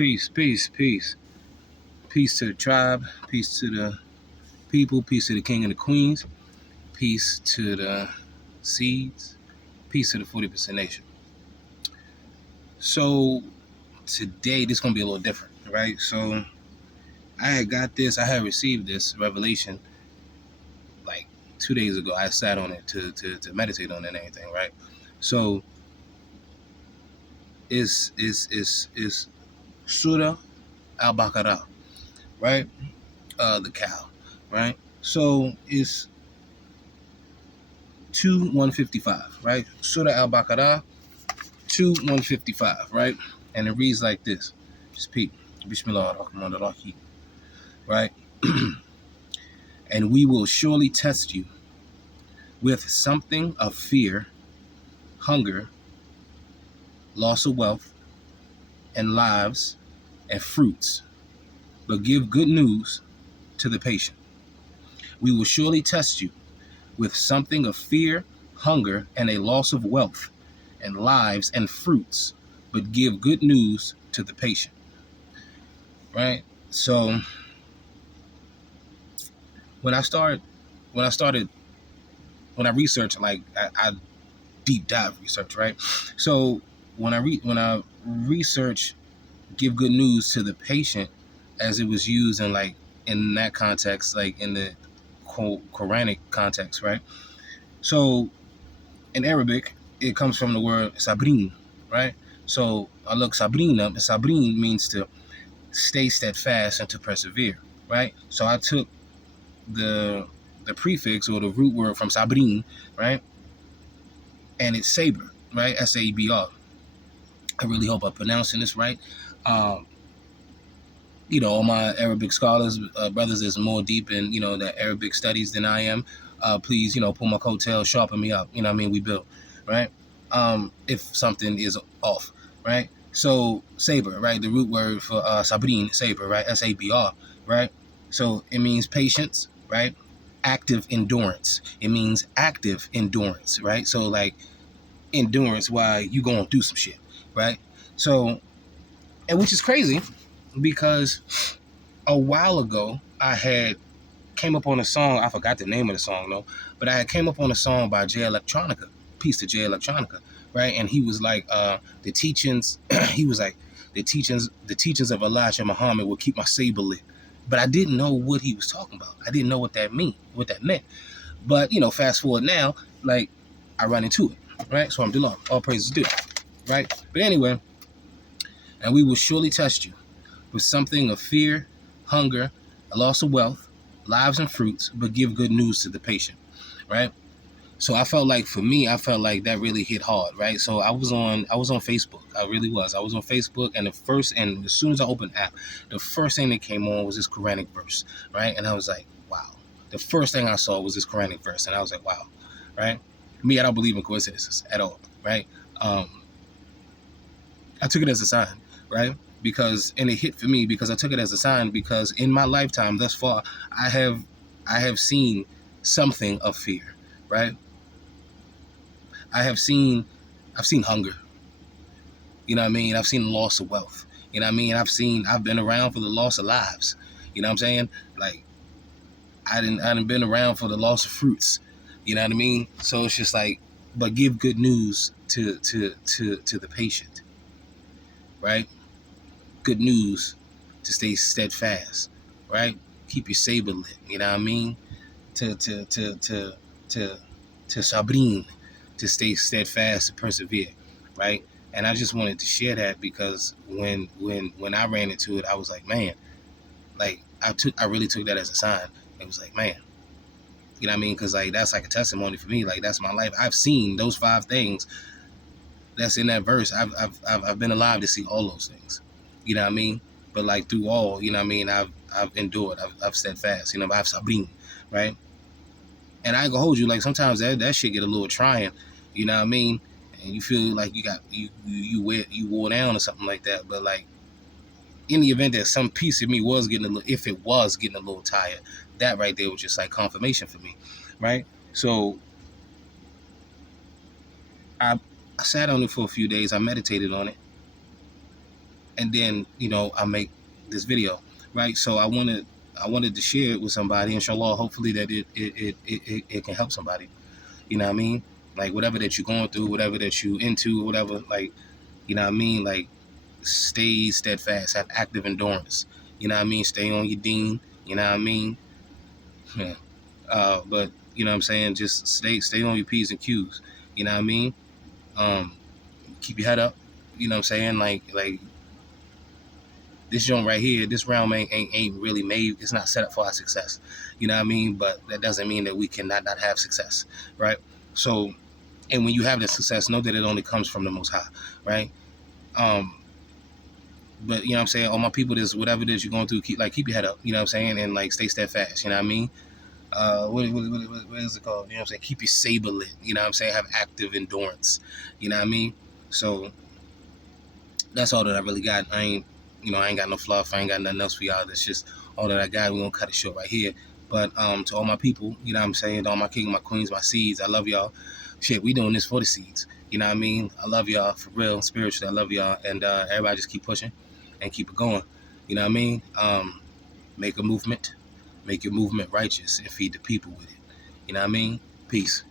Peace. Peace to the tribe. Peace to the people. Peace to the king and the queens. Peace to the seeds. Peace to the 40% nation. So today, this is going to be a little different, right? So I had received this revelation like 2 days ago. I sat on it to meditate on it and everything, right? So it's Surah Al-Baqarah, right? The cow, right? So it's 2:155, right? Surah Al-Baqarah 2:155, right? And it reads like this. Just peep. Bismillah ar-Rahman ar-Rahim, right? And we will surely test you with something of fear, hunger, loss of wealth, and lives, and fruits, but give good news to the patient. We will surely test you with something of fear, hunger, and a loss of wealth, and lives and fruits, but give good news to the patient. Right? So when I researched, like I deep dive research, right? So when I research give good news to the patient, as it was used in that context, like in the Quranic context, right? So in Arabic, it comes from the word sabrin, right? So I look sabrin up, and sabrin means to stay steadfast and to persevere, right? So I took the prefix or the root word from sabrin, right? And it's saber, right? S-A-B-R. I really hope I'm pronouncing this right. All my Arabic scholars, brothers, is more deep in, the Arabic studies than I am. Please, pull my coattail, sharpen me up. We build, right? If something is off, right? So saber, right? The root word for sabrin, saber, right? S-A-B-R, right? So it means patience, right? Active endurance. It means active endurance, right? So like endurance while you going through some shit, right? So, and which is crazy because a while ago I had came up on a song. I forgot the name of the song though, but I had came up on a song by Jay Electronica. Peace to Jay Electronica, right? And he was like, the teachings. He was like, the teachings of Elijah Muhammad will keep my saber lit. But I didn't know what he was talking about. I didn't know what that meant. But fast forward now, like I run into it, right? So I'm doing all praises due, right? But anyway, and we will surely test you with something of fear, hunger, a loss of wealth, lives and fruits, but give good news to the patient, right? So I felt like that really hit hard, right? So I was on Facebook. I really was. I was on Facebook, and as soon as I opened the app, the first thing that came on was this Quranic verse, right? And I was like, wow. The first thing I saw was this Quranic verse, and I was like, wow, right? Me, I don't believe in coincidences at all, right? I took it as a sign, right? And it hit for me because I took it as a sign because in my lifetime thus far, I have seen something of fear, right? I've seen hunger. You know what I mean? I've seen loss of wealth. You know what I mean? I've been around for the loss of lives. You know what I'm saying? Like I didn't been around for the loss of fruits. You know what I mean? So it's just like, but give good news to the patient, right? Good news to stay steadfast, right? Keep your saber lit. You know what I mean? To sabrin, to stay steadfast, to persevere, right? And I just wanted to share that because when I ran into it, I was like, man, like I really took that as a sign. It was like, man, you know what I mean? Because like that's like a testimony for me. Like that's my life. I've seen those 5 things that's in that verse. I've been alive to see all those things. You know what I mean? But like through all, you know what I mean? I've endured. I've steadfast. I've sabrin, right? And I ain't gonna hold you. Like sometimes that shit get a little trying. You know what I mean? And you feel like you wore down or something like that. But like in the event that some piece of me was getting a little tired, that right there was just like confirmation for me, right? So I sat on it for a few days. I meditated on it, and then I make this video, right? So I wanted to share it with somebody, inshallah, hopefully that it can help somebody. You know what I mean? Like whatever that you're going through, whatever that you into, whatever, like, you know what I mean? Like, stay steadfast, have active endurance. You know what I mean? Stay on your deen. You know what I mean? Yeah. But you know what I'm saying? Just stay on your P's and Q's. You know what I mean? Um, keep your head up. You know what I'm saying? Like this joint right here, this realm ain't really made. It's not set up for our success. You know what I mean? But that doesn't mean that we cannot not have success, right? So, and when you have the success, know that it only comes from the Most High, right? Um, but you know what I'm saying? All my people, this whatever it is you're going through, keep your head up. You know what I'm saying? And like stay steadfast. You know what I mean? What is it called? You know what I'm saying? Keep your saber lit. You know what I'm saying? Have active endurance. You know what I mean? So that's all that I really got. I ain't got no fluff. I ain't got nothing else for y'all. That's just all that I got. We're gonna cut it short right here. But to all my people, you know what I'm saying? To all my king, my queens, my seeds, I love y'all. Shit, we doing this for the seeds. You know what I mean? I love y'all for real, spiritually. I love y'all, and everybody just keep pushing and keep it going. You know what I mean? Make a movement, make your movement righteous, and feed the people with it. You know what I mean? Peace.